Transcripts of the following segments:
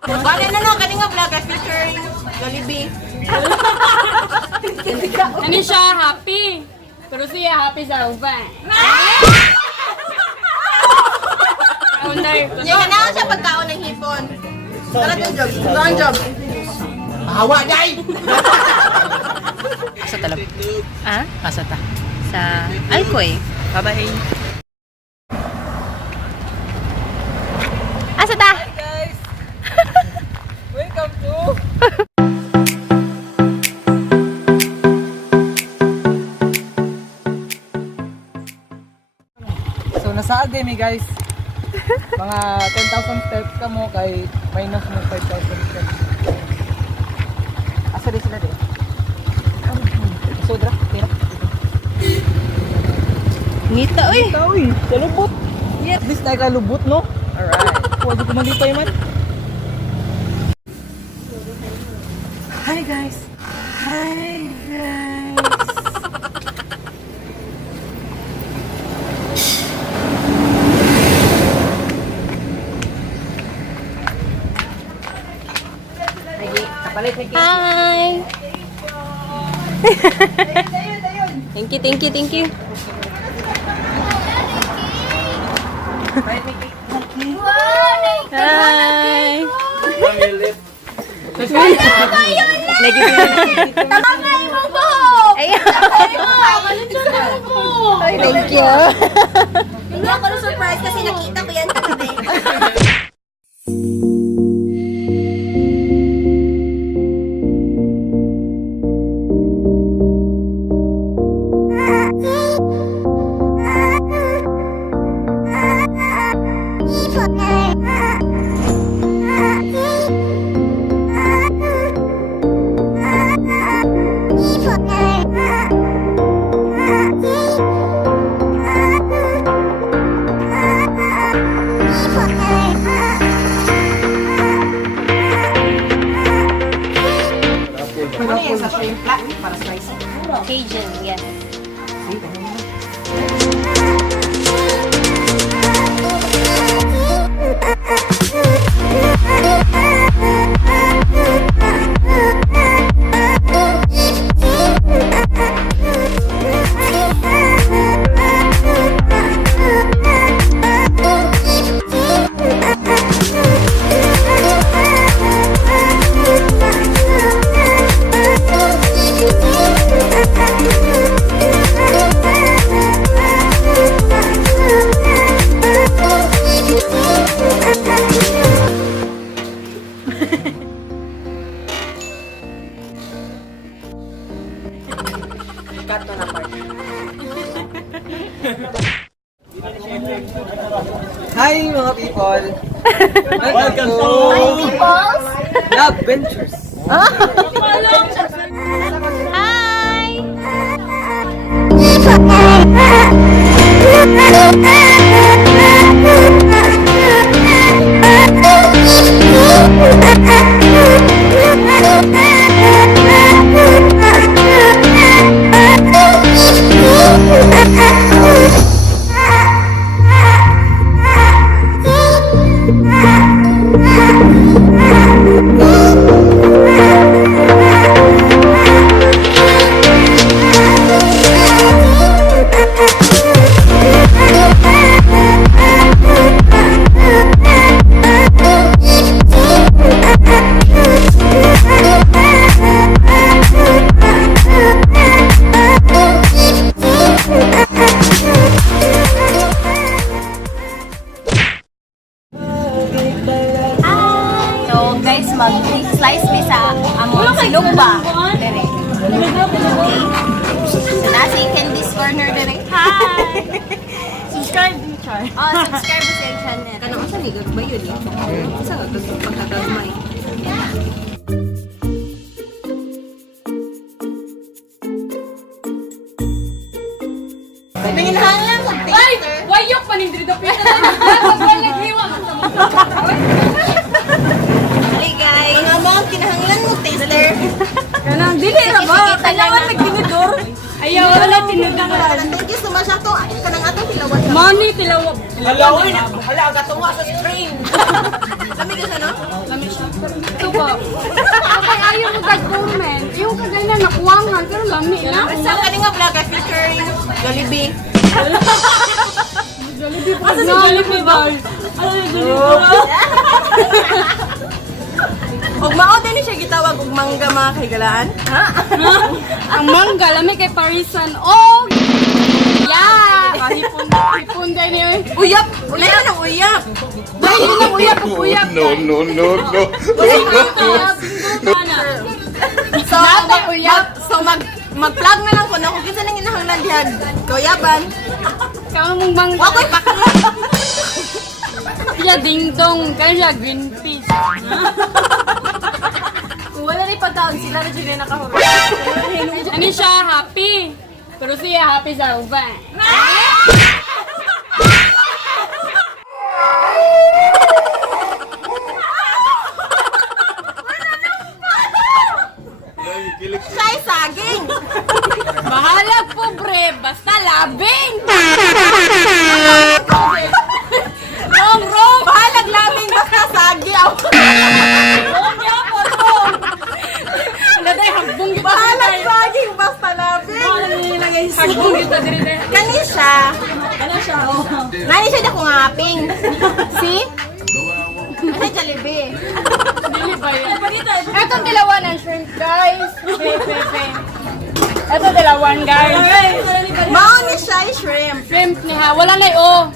Bale na no, kani nga vlog featuring Jollibee. Ano siya, happy. Pero siya happy sa uban. Nya ganaon siya pagkaon ng hipon. Tara yung job. Doon job. Hawa, day! Asa talab? Ah? Asa ta? Sa Alcoy. Bye-bye. Asa ta? Guys! Welcome to... So, nasa din guys. Mga 10,000 steps ka mo kay minus mo 5,000 steps. Asa din sila din? Sodra, tira. Ngita, uy. Uy, sa lubot. At least tayo ka lubot, no? Alright. Pwede ko malipay man. Hi guys! Hi guys! Hi! Thank you, thank you, thank you. Hi! Ay, thank you. Hindi ako na-surprise kasi nakita ko yan kagabi. Cajun, yes. Hi mga people! Welcome to Love Ventures! So guys, mag-slice me sa among sinugba. Dire. Okay. So nasa Candy's Corner dire. Hi! Subscribe din, Char. Oh, subscribe sa channel. Kanang asa ni gagmay yun eh. Asa ka pagkagagmay. Tingin lang sa Ay! Wayok panindri do pita na. Walang hiwa. Hey guys! mga mga kinahanglan mo taster. Kanang dili ra ba? Kailangan nagtinidor. Ayaw wala tinudangan. Thank you so much ato. Kanang atong Money, tilaw. Halawin! Hala, gatunga sa screen! Lamig ka no? Ito ba? Okay, ayaw mo tag-comment. Yung kagay na nakuwangan, pero lami na. Sa kaning nga vlog, featuring Jollibee. Asa si Jollibee ba? Ano yung Jollibee? Ug mao din siya gitawag og mangga mga kaigalaan. Ha? Ang mangga, lami kay Parisan. Oh! Yeah! Hipon din yun. Uyap! Ulay na ng uyap! Ay, yun ang uyap. No. So, mag-plug na lang ko na kung kinsa nang inahanglan dihan. Kuyaban. Kamu mong mangga. Wakoy pakala. Siya ding-dong. Kaya siya Greenpeace. Kung wala rin pagkaon, sila na dyan nakahuro. Ano siya? Happy. Pero siya happy sa uban. Siya ay saging! Mahalag pobre. Basta labing. Wrong! Bahalag namin basta saging! Ano dahil hambong kita. Bahalag saging basta labing! Hambong kita diri. Kani siya. Nani siya na kung ngaping. See? Ano Jollibee? Dili ba yan? Etong dilawan ang shrimp, guys. Pepe. Eto dilawan, guys. Mao ni siya ay shrimp. Shrimp niya. Wala na oh.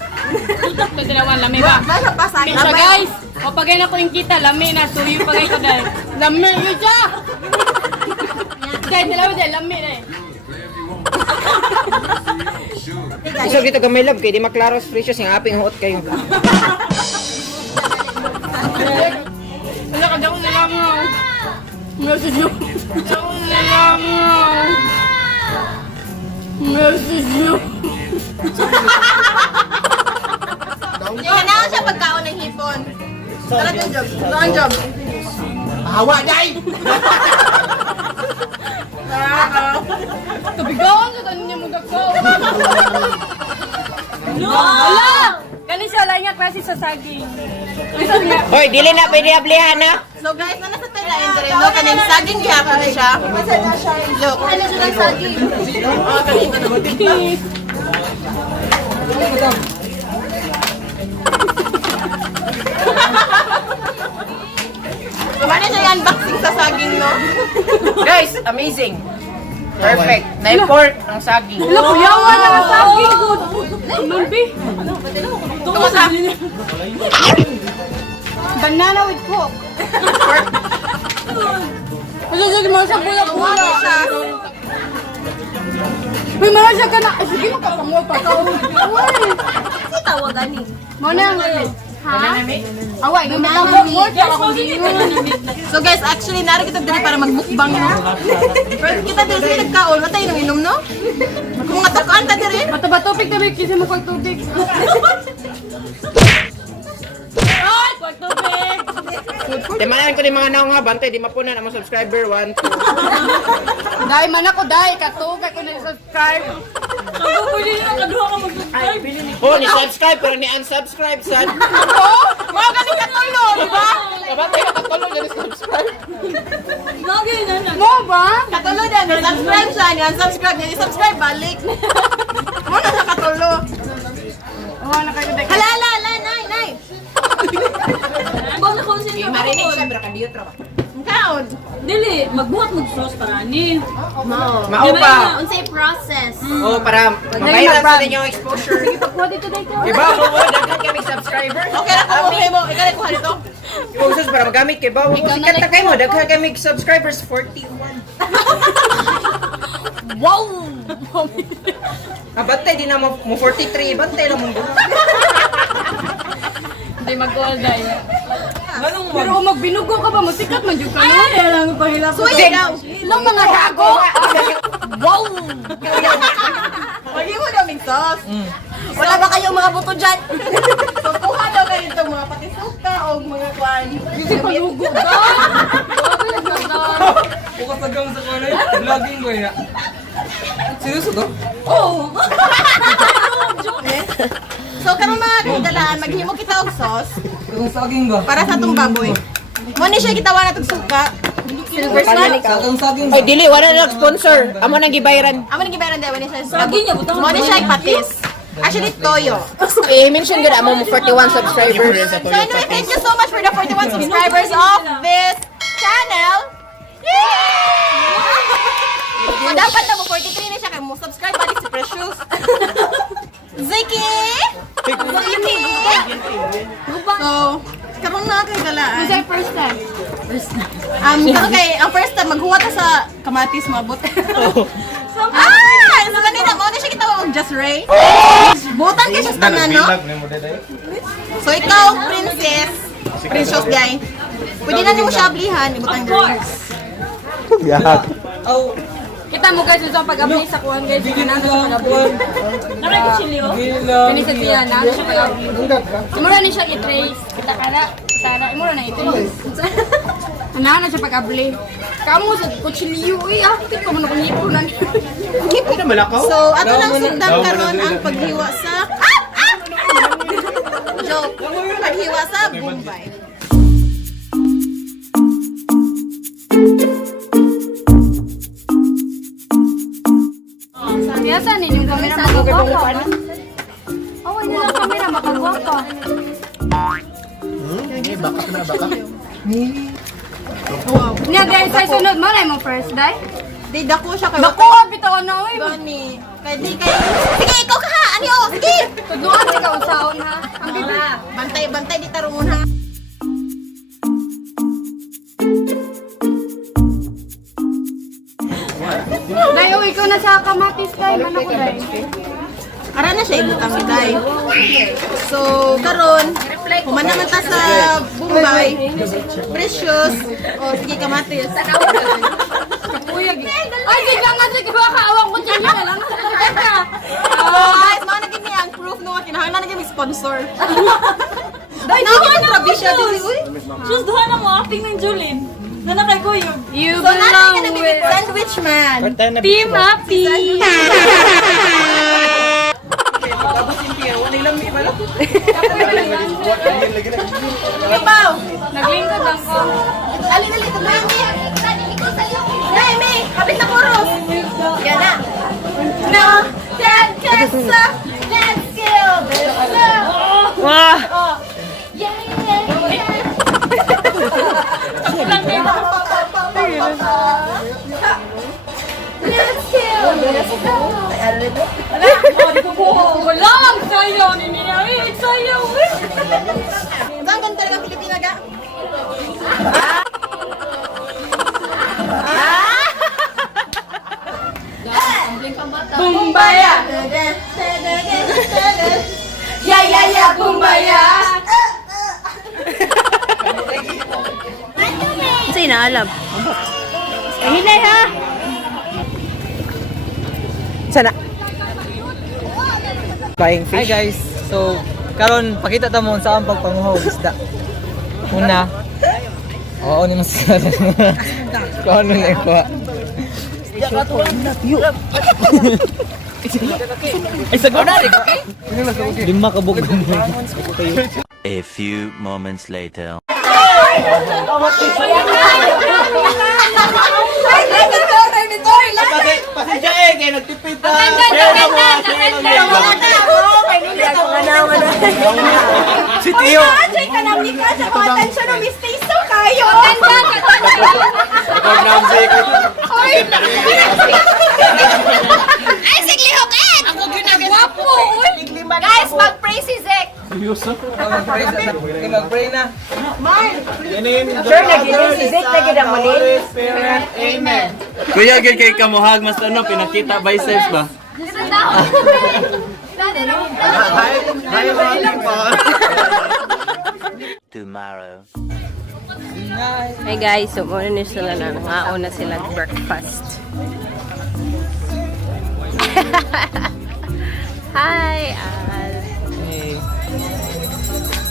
Ito dilawan, lami ba? Basta pa sa Lami siya, guys. O pagay na ko yung kita, lami na. Suyo pagay ko dahil. Lami yun siya. Guys, dilawan dahil, lami na eh. So dito gamay love kay di maklaros precious yung aping hot kayo. Wala ka daw na lang mo. Message you. Daw na lang mo. Message you. Kailangan siya pagkaon ng hipon. Tara yung job. Tara job. Hawa day! Kabigawan sa tanin niya magagawa. No! Wala! Kani siya lang nga klase sa saging. Isa nga. Hoy, dili na pwede ablihan na. So guys, na nasa tela and no kaning saging gihapon na siya. Look. Ano siya ng saging? Oh, kanina na. Kumana siya yung unboxing sa saging, no? Guys, amazing. Perfect. Na-import ang saging. Wala ko yawan na ang saging. Good. Nulbi. Tungo sa Banana with coke. Wala siya mga sa bula-bula. Uy, mga siya ka na. Ay, sige mo kapangaw pa. Uy. si tawagan ni. Muna nga. Ha? Away, gumitang mo. So guys, actually nari kita diri para magmukbang, no? Pero kita diri sa nagkaon, matay nang inom, no? Kung nga takaan ta diri. Mataba tubig kami kasi mo kag tubig. Ay, kag tubig. Timanan ko ni mga naong nga bantay di mapunan ang mga subscriber 1 2. Dai man ako dai katugay ko na subscribe. Ako pwede na kaduha ka mag-subscribe. Oh, ni subscribe pero ni unsubscribe sad. Oh, mga galing ka tulo, di ba? Kabantay ka katulog ni subscribe. Lagi na na. Mo ba? Katulo din, subscribe siya, ni unsubscribe niya, subscribe balik. Mo na sa katulo. Oh, na kayo dai. Hala, hala, hala, nay. Bala ko siya. Marinig siya pero kandiyo tra. Kaon. Dili, magbuhat mag-sauce para ni. Mao pa. Unsay process? Oh, para mag-viral sa inyong exposure. Pagkuha dito dito. Diba? Mo daghan kami subscriber. Okay na ko mo, ikaw na kuha nito. Iposus para magamit kay ba? Sikat na kayo mo, daghan kami subscribers 41. Wow! Bantay di na mo 43, bantay lang mo. Hindi mag-all dai. Pero kung magbinugo ka ba, masikat man jud ka no? Ay, lang pahilap. Suwi daw. Ilang mga gago. Wow! Lagi mo daming sauce. Wala ba kayong mga buto dyan? So, kuha daw kayo itong mga patisuka o mga kwan. Kasi palugo ka. Bukas hanggang sa kanay, vlogging ko ya. Seryoso to? Oh! So karon mga kagalaan, maghimo kita og sauce Kung saging ba? para sa atong baboy. Mo ni siya gitawa natong suka. Silver snack. Saging ba? Ay, dili, wala na sponsor. Amo nang gibayaran. Amo ni gibayaran daw ni siya. Saging niya butang. Mo ni siya patis. Actually toyo. I-mention gud amo mo 41 subscribers. So anyway, thank you so much for the 41 subscribers of this channel. Yay! So dapat na mo 43 na siya kay mo subscribe pa si Precious. Ziki! Ziki! So, karon na kay galaan. Kasi first time. Karon kay ang first time maghuwa ta sa kamatis mabot. So kanina mo na siya gitawa og Just Ray. Butan kay siya sa tanan, no? So ikaw, princess, Precious guy. Pwede na nimo siya ablihan, ibutang drinks. Oh, Kita mo guys, ito pag-apply sa kuhan guys. hindi na Gila. Gila. Kani sa siya na. Imura ni siya i-trace. Kita kala. Sana, imura na i-trace. Ano siya pag-apply. Kamu sa kutsilyo. Uy, akit pa mo na kunipunan. Ay, na malakaw. So, ato nang sundan karon ang paghiwa sa joke. Paghiwa sa Bombay. Biasa nih, yung kamera makagwapa. Oh, hindi lang kamera makagwapa. Niya guys, ay sunod mo na yung first day. Di dako siya kay Naku, bitaw na uy. Gani. Kay di kay sige ikaw ka ha. Ano? Sige. Tuduan ka unsaon ha. Ang bibi. Bantay di tarungon ha. Day, uy, ikaw na sa kamatis day. Ano ko day? Ara na siya ibutang day. So, karon, human naman ta sa Bombay. Precious. O, sige kamatis. Kapuyag eh. Ay, sige nga, sige ba kaawang ko dyan na lang. Guys, mga naging niya ang proof nung kinahanglan na naging sponsor. Dahil na ako trabisya din. Uy. Just duha na mo acting ng Julin. Na nakay ko yun. You So, natin ka belong nabibig with sandwich man. Team Happy. Ipaw. Naglingkod lang ko. Alin-alin. Nay, May. Kapit na kuros. Yan na. No. Let's kill this love. Wah! Oh. Yeah. Let's kill this love. Wala ang sayaw ni niya. Ay, sayaw. Ang ganda talaga Pilipina ga. Bumbaya. Ya, bumbaya. Sa'yo na alam. Hinay ha! Sana. Buying Hi fish. guys. So, karon pakita ta mo sa ang pagpanguhaw isda. Una. Oo, ni mas. Kung ano na ikuha. Ay, sagot na rin. Lima ka bugong. A few moments later. Pasensya eh, kaya nagtipid pa. Si Tio. Ay, sige, Hoket! Ako ginagawa po! Guys, mag-pray si Zek! Mag-pray na. Kuya, gid kay kamuhag mas ano, pinakita biceps ba? Tomorrow. Hey guys, so muna na sila na nangaon na sila breakfast. Hi, Al. Hey.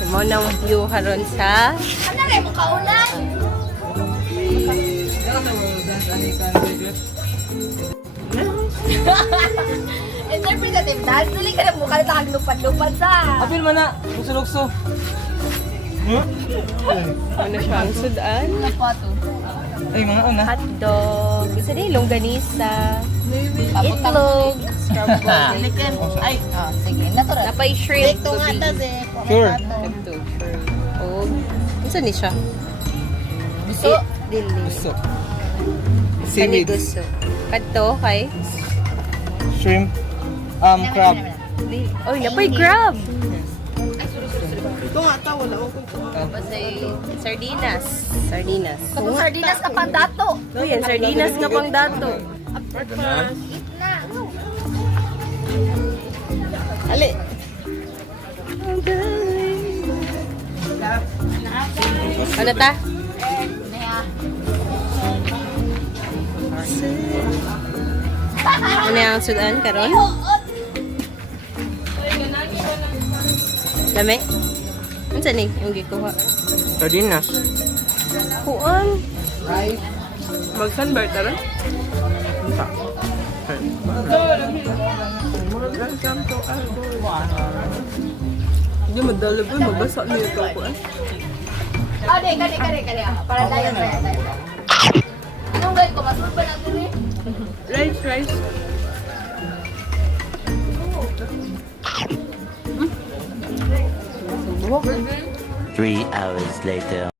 Mo nang view haron sa Interpretative dance. Dili ka na mukha na lupad-lupad sa. Apil man na, lukso-lukso. Ano siya ang sudan? Ay, mga una. Hotdog. Isa din, longganisa. Itlog. Scrambled egg. Ay, Sige, natural. Napay shrimp. ito nga ta, gabi. Zek. Sure. Hotdog. Shrimp. Oh. Ano ni siya? Gusto. Dili. Gusto. Kani Seaweed. gusto. Kadto kay? Shrimp. Crab. Oy, napay crab. Ito nga ta, wala ko. Pasay sardinas. Sardinas. Kung sardinas ka pa dato. Oh, yan, sardinas nga pang dato. Ali. Ano ta? Ano yung sudan karon? Lami? Ano sa ni? Yung gikuha? Sardinas. Kuan? Magsan ba ito rin? Hindi madala ba? Magbasa niyo ito ko eh. Ah, kani. Para dayon. Anong gawin ko? Masulba na ito eh. Rice. 3 hours later.